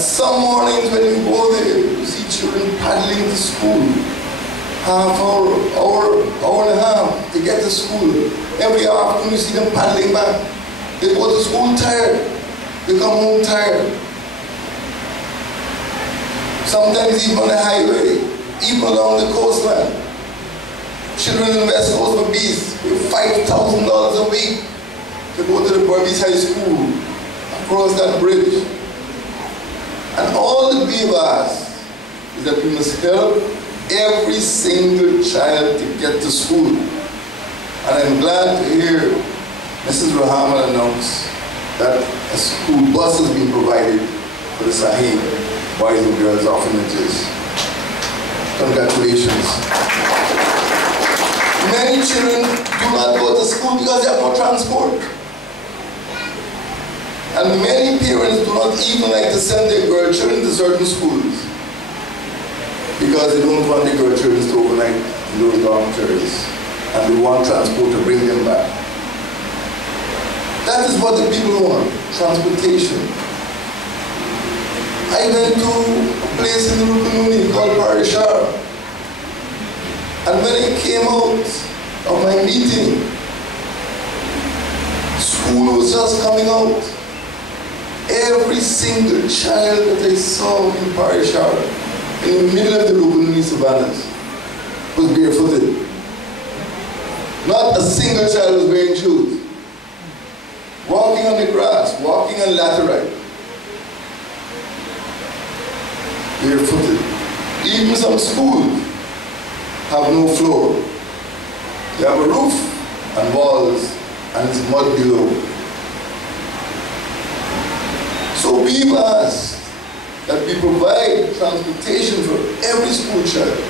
And some mornings when you go there, you see children paddling to school. Half hour and a half to get to school. Every afternoon you see them paddling back. They go to school tired. They come home tired. Sometimes even on the highway, even along the coastline. Children in the West Coast for Bees with $5,000 a week to go to the Berbice High School across that bridge. And all that we have asked is that we must help every single child to get to school. And I'm glad to hear Mrs. Rahman announce that a school bus has been provided for the Shaheed Boys and Girls Orphanages. Congratulations. Many children do not go to school because they have no transport. And many parents do not even like to send their girl children to certain schools because they don't want their girl children to overnight in those dormitories, and they want transport to bring them back. That is what the people want, transportation. I went to a place in the Rukununi called Parishar, and when I came out of my meeting, school was just coming out. Every single child that I saw in Parishar, in the middle of the Rukununi savannas, was barefooted. Not a single child was wearing shoes. Walking on the grass, walking on laterite. Barefooted. Even some schools have no floor. They have a roof and walls, and it's mud below. So we've asked that we provide transportation for every school child.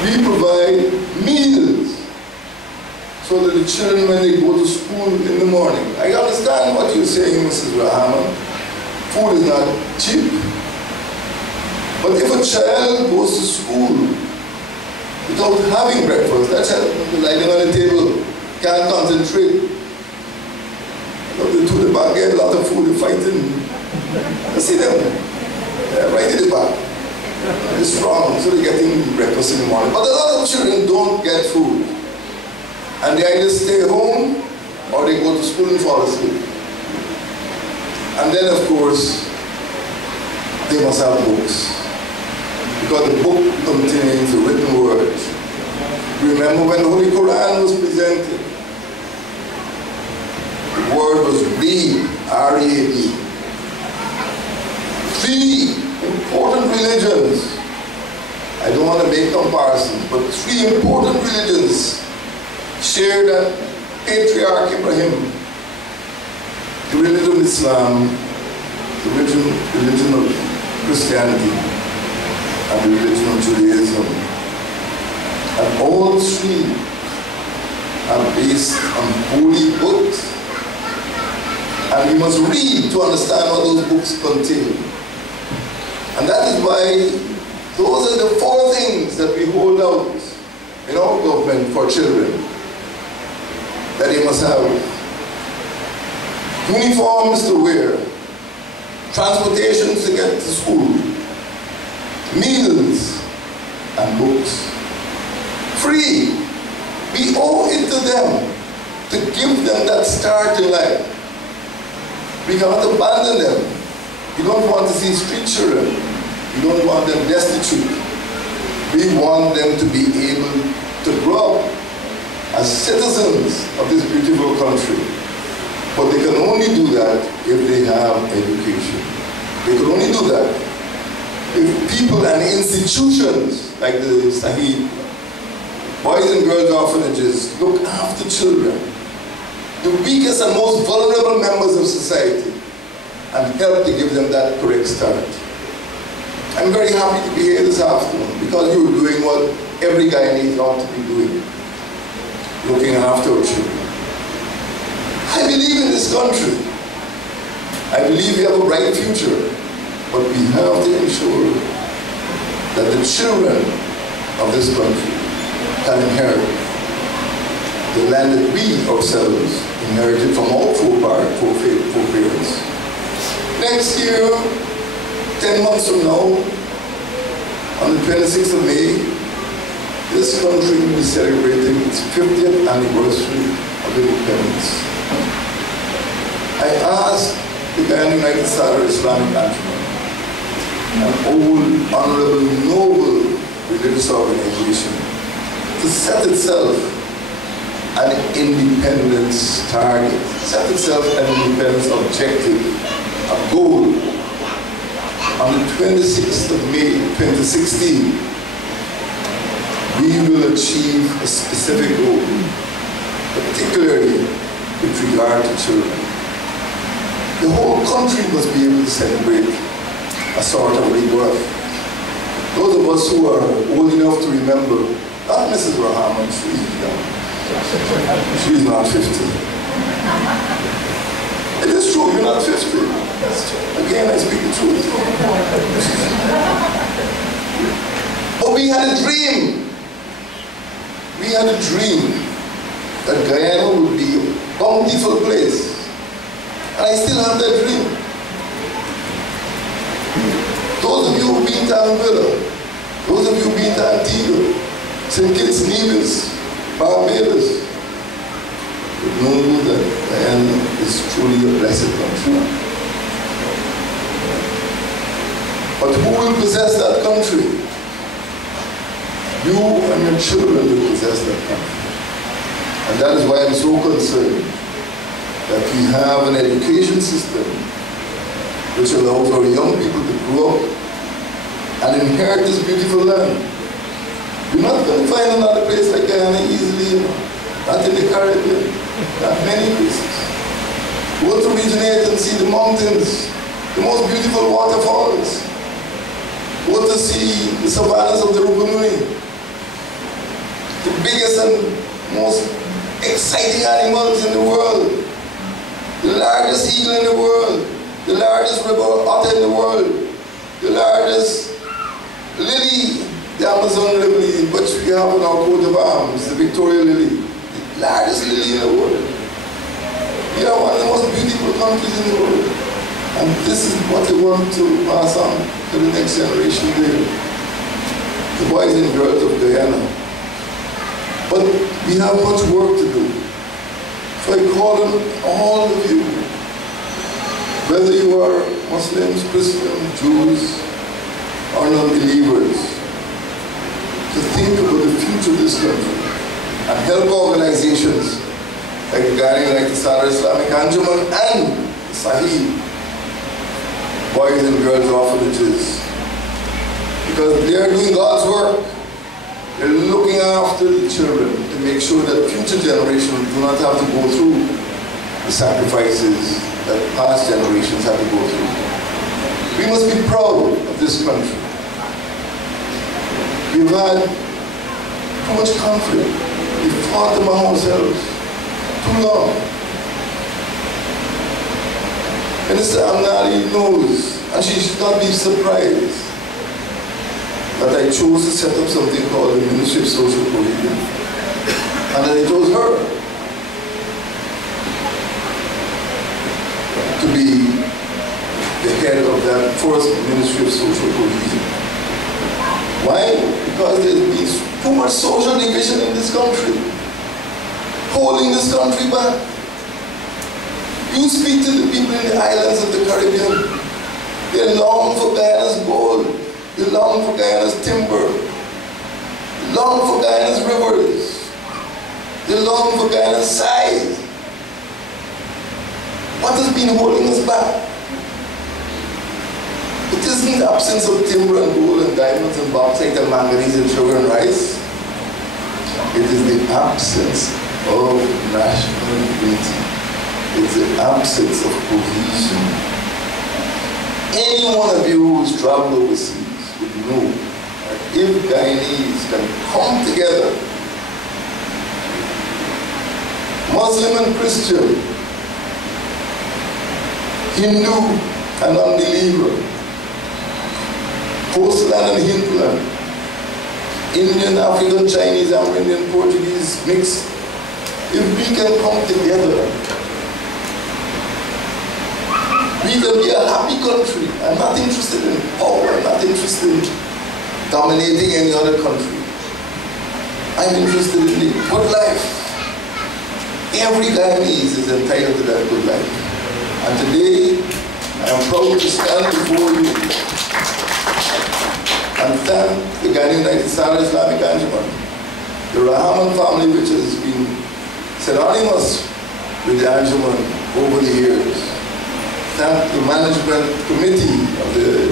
We provide meals so that the children, when they go to school in the morning, I understand what you're saying, Mrs. Rahman. Food is not cheap. But if a child goes to school without having breakfast, that child lying on the table can't concentrate. They to the back, get a lot of food, they're fighting. I see them right in the back. They're strong, so they're getting breakfast in the morning. But a lot of children don't get food. And they either stay home or they go to school and fall asleep. And then, of course, they must have books. Because the book contains the written words. Remember when the Holy Quran was presented? The word was read, R-E-A-D. 3 important religions. I don't want to make comparisons, but 3 important religions share that patriarch Ibrahim. The religion of Islam, the religion of Christianity, and the religion of Judaism. And all 3 are based on holy books. And we must read to understand what those books contain. And that is why those are the 4 things that we hold out in our government for children. That they must have uniforms to wear, transportation to get to school, meals, and books. Free. We owe it to them to give them that start in life. We cannot abandon them. We don't want to see street children. We don't want them destitute. We want them to be able to grow up as citizens of this beautiful country. But they can only do that if they have education. They can only do that if people and institutions like the Shaheed Boys and Girls Orphanages look after children, the weakest and most vulnerable members of society, and help to give them that correct start. I'm very happy to be here this afternoon because you're doing what every Guyanese ought to be doing, looking after our children. I believe in this country. I believe we have a bright future, but we have to ensure that the children of this country can inherit the land that we ourselves inherited from all foreparents. Next year, 10 months from now, on the 26th of May, this country will be celebrating its 50th anniversary of independence. I asked the Guyana United Salary Islamic Anjuman, an old, honorable, noble religious organization, to set itself an independence target, set itself an independence objective, a goal. On the 26th of May 2016, we will achieve a specific goal, particularly with regard to children. The whole country must be able to celebrate a sort of rebirth. Those of us who are old enough to remember, not Mrs. Rahman, she's not 50. It is true, you're not 50. Again, I speak the truth. But we had a dream. We had a dream that Guyana would be a bountiful place. And I still have that dream. Those of you who've been to Anguilla, those of you who've been to Antigua, St. Kitts, Nevis, Barbados, would know that Guyana is truly a blessed country. But who will possess that country? You and your children will possess that country. And that is why I'm so concerned that we have an education system which allows our young people to grow up and inherit this beautiful land. You're not going to find another place like Guyana easily, not in the Caribbean, not many places. Go to Region 8 and see the mountains, the most beautiful waterfalls. Go to see the savannas of the Rupununi, the biggest and most exciting animals in the world, the largest eagle in the world, the largest river otter in the world, the largest lily, the Amazon lily, which we have in our coat of arms, the Victoria lily, the largest lily in the world. We are one of the most beautiful countries in the world. And this is what I want to pass on to the next generation there, the boys and girls of Guyana. But we have much work to do. So I call on all of you, whether you are Muslims, Christians, Jews, or non-believers, to think about the future of this country and help organizations like the Guyana United Salary Islamic Anjuman and Shaheed Boys and Girls Orphanages, because they are doing God's work. They're looking after the children to make sure that future generations do not have to go through the sacrifices that past generations have to go through. We must be proud of this country. We've had too much conflict. We've fought among ourselves too long. Minister Amnali knows, and she should not be surprised, that I chose to set up something called the Ministry of Social Cohesion. And that I chose her to be the head of that first Ministry of Social Cohesion. Why? Because there's been too much social division in this country, holding this country back. You speak to the people in the islands of the Caribbean. They long for Guyana's gold. They long for Guyana's timber. They long for Guyana's rivers. They long for Guyana's size. What has been holding us back? It isn't the absence of timber and gold and diamonds and bauxite and manganese and sugar and rice. It is the absence of national unity. It's the absence of cohesion. Any one of you who's traveled overseas would know that if Guyanese can come together, Muslim and Christian, Hindu and unbeliever, coastland and hinterland, Indian, African, Chinese, Amerindian, Portuguese, mixed, if we can come together, we we can be a happy country. I'm not interested in power. I'm not interested in dominating any other country. I'm interested in the good life. Every Guyanese is entitled to that good life. And today, I am proud to stand before you and thank the Ghanaian United Standard Islamic Anjuman, the Rahman family, which has been synonymous with the Anjuman over the years. Thank the management committee of the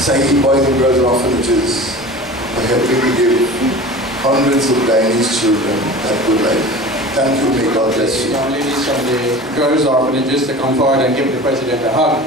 Shaheed Boys and Girls Orphanages for helping to give hundreds of Guyanese children that good life. Thank you, may God bless you. Young ladies from the Girls Orphanages to come forward and give the President a hug.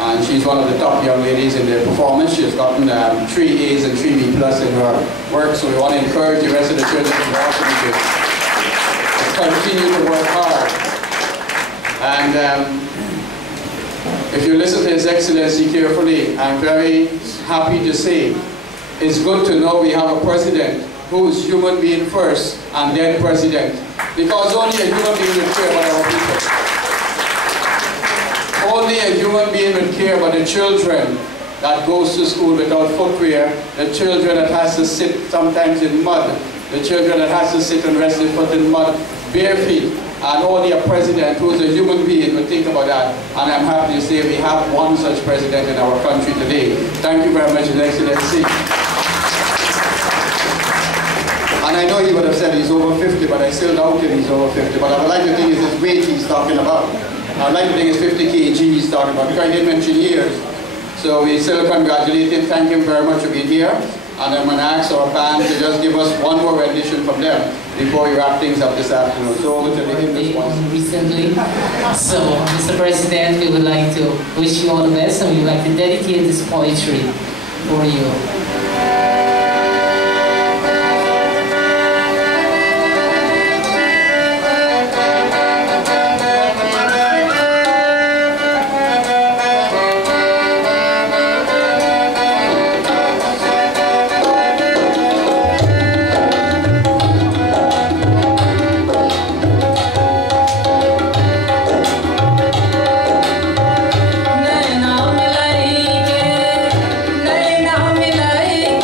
And she's one of the top young ladies in the performance. She has gotten 3 A's and 3 B plus in her work, so we want to encourage the rest of the children in the orphanages to continue to work hard. And if you listen to His Excellency carefully, I'm very happy to say it's good to know we have a president who's human being first and then president. Because only a human being would care about our people. Only a human being would care about the children that goes to school without footwear, the children that has to sit sometimes in mud, the children that has to sit and rest their foot in mud, bare feet. And only a president who is a human being would think about that. And I'm happy to say we have one such president in our country today. Thank you very much, His Excellency. And I know he would have said he's over 50, but I still doubt him he's over 50. But I would like to think it's his weight he's talking about. I would like to think it's 50 kg he's talking about, because I didn't mention years. So we still congratulate him, thank him very much for being here. And I'm going to ask our band to just give us one more rendition from them before we wrap things up this afternoon. So over to the hymn response. Recently. So, Mr. President, we would like to wish you all the best, and we would like to dedicate this poetry for you. Naina milai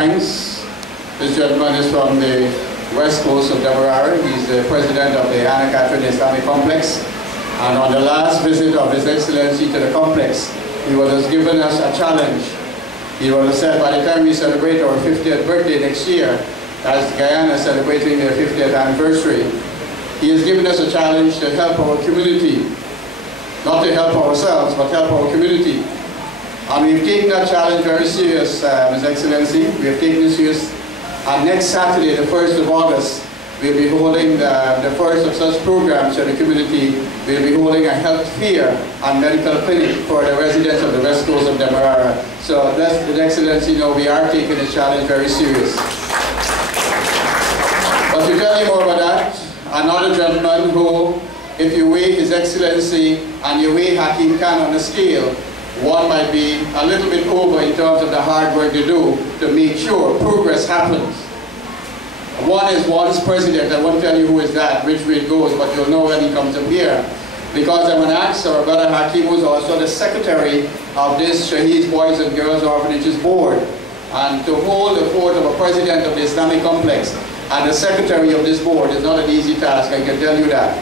thanks. This gentleman is from the west coast of Demerara. He's the president of the Anna Catherine Islamic Complex. And on the last visit of His Excellency to the complex, he was given us a challenge. He was said by the time we celebrate our 50th birthday next year, as Guyana is celebrating their 50th anniversary, he has given us a challenge to help our community. Not to help ourselves, but help our community. And we've taken that challenge very serious, His Excellency. We have taken it serious. And next Saturday, the 1st of August, we'll be holding the first of such programs in the community. We'll be holding a health fair and medical clinic for the residents of the west coast of Demerara. So let His Excellency know we are taking this challenge very serious. But to tell you more about that, another gentleman who, if you weigh His Excellency and you weigh Hakeem Khan on a scale, one might be a little bit over in terms of the hard work they do to make sure progress happens. One is one's president. I won't tell you who is that, which way it goes, but you'll know when he comes up here. Because I'm going to ask our brother Hakeem, who's also the secretary of this Shaheed Boys and Girls Orphanages board, and to hold the fort of a president of the Islamic complex and the secretary of this board is not an easy task, I can tell you that.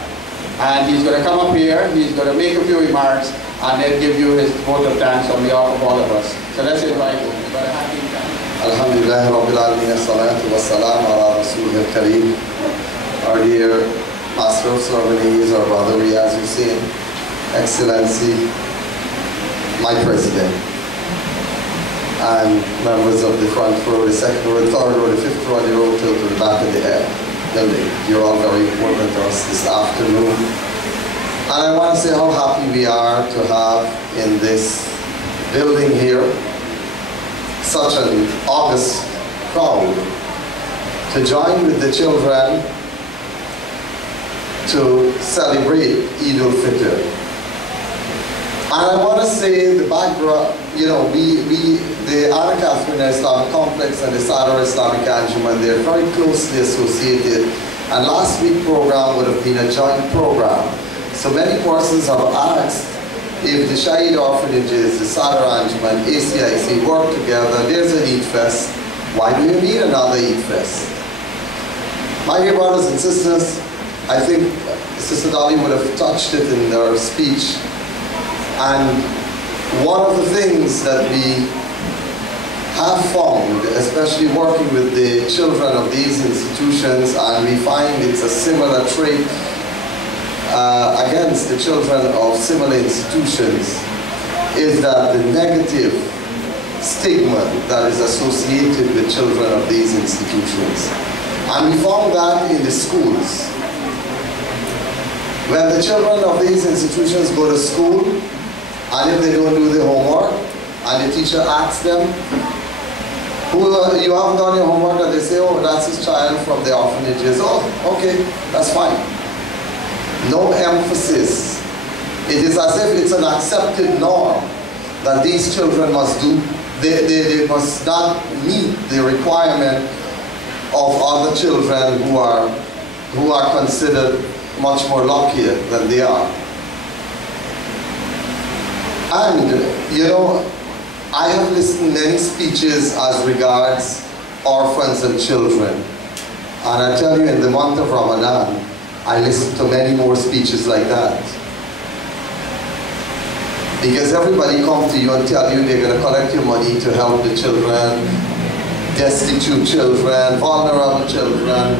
And he's going to come up here, he's going to make a few remarks, and then give you his vote of thanks on behalf of all of us. So let's invite him. Alhamdulillah Rabbil Alameen, As-salatu was-salam ala Rasulil Kareem. Our dear Master of Ceremonies, our brother Riaz Hussain, Excellency, my President, and members of the front row, the second row, the third row, the fifth row, the row till to the back of the building. You're all very important to us this afternoon. And I want to say how happy we are to have in this building here such an august crowd to join with the children to celebrate Eid al-Fitr. And I want to say the background, you know, the Anna Catherine Islamic Complex and the Sadr Islamic Anjuman, they're very closely associated. And last week's program would have been a joint program. So many persons have asked if the Shaheed orphanages, the Sadr Anjuman, ACIC work together, there's an Eid Fest, why do you need another Eid Fest? My dear brothers and sisters, I think Sister Dolly would have touched it in her speech. And one of the things that we have found, especially working with the children of these institutions, and we find it's a similar trait against the children of similar institutions, is that the negative stigma that is associated with children of these institutions. And we found that in the schools. When the children of these institutions go to school, and if they don't do the homework, and the teacher asks them, you haven't done your homework, and they say, oh, that's his child from the orphanages. Oh, okay, that's fine. No emphasis. It is as if it's an accepted norm that these children must do. They must not meet the requirement of other children who are considered much more luckier than they are. And, you know, I have listened to many speeches as regards orphans and children. And I tell you, in the month of Ramadan, I listened to many more speeches like that. Because everybody comes to you and tell you they're going to collect your money to help the children, destitute children, vulnerable children,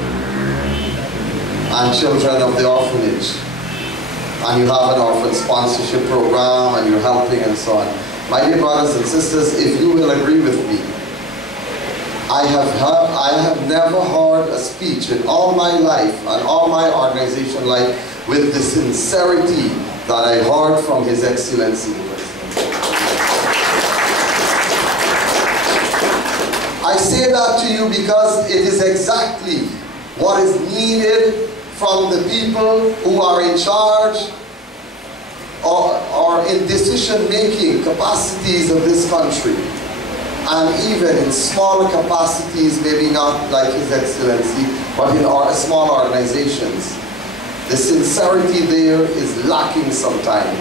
and children of the orphanage. And you have an orphan sponsorship program, and you're helping and so on. My dear brothers and sisters, if you will agree with me, I have never heard a speech in all my life and all my organization life with the sincerity that I heard from His Excellency the President. I say that to you because it is exactly what is needed from the people who are in charge or in decision-making capacities of this country. And even in smaller capacities, maybe not like His Excellency, but in our small organizations. The sincerity there is lacking sometimes.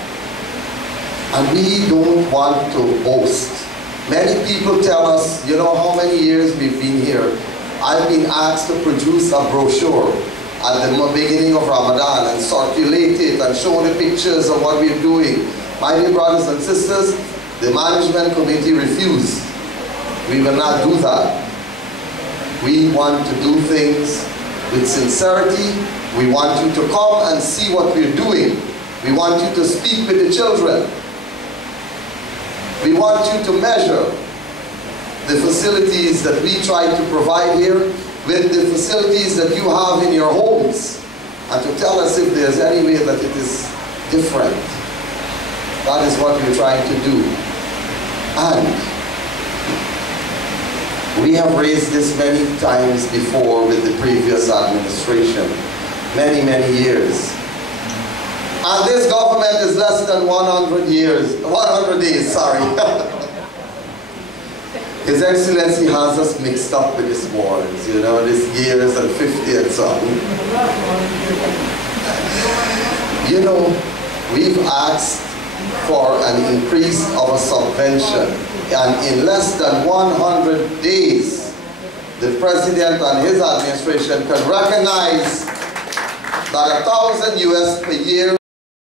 And we don't want to boast. Many people tell us, you know how many years we've been here. I've been asked to produce a brochure at the beginning of Ramadan and circulate it and show the pictures of what we're doing. My dear brothers and sisters, the management committee refused. We will not do that. We want to do things with sincerity. We want you to come and see what we're doing. We want you to speak with the children. We want you to measure the facilities that we try to provide here with the facilities that you have in your homes, and to tell us if there's any way that it is different. That is what we're trying to do. And we have raised this many times before with the previous administration, many, many years. And this government is less than 100 days, sorry. His Excellency has us mixed up with this wars, you know, this years and 50 and something. You know, we've asked for an increase of a subvention, and in less than 100 days, the President and his administration can recognize that $1,000 US per year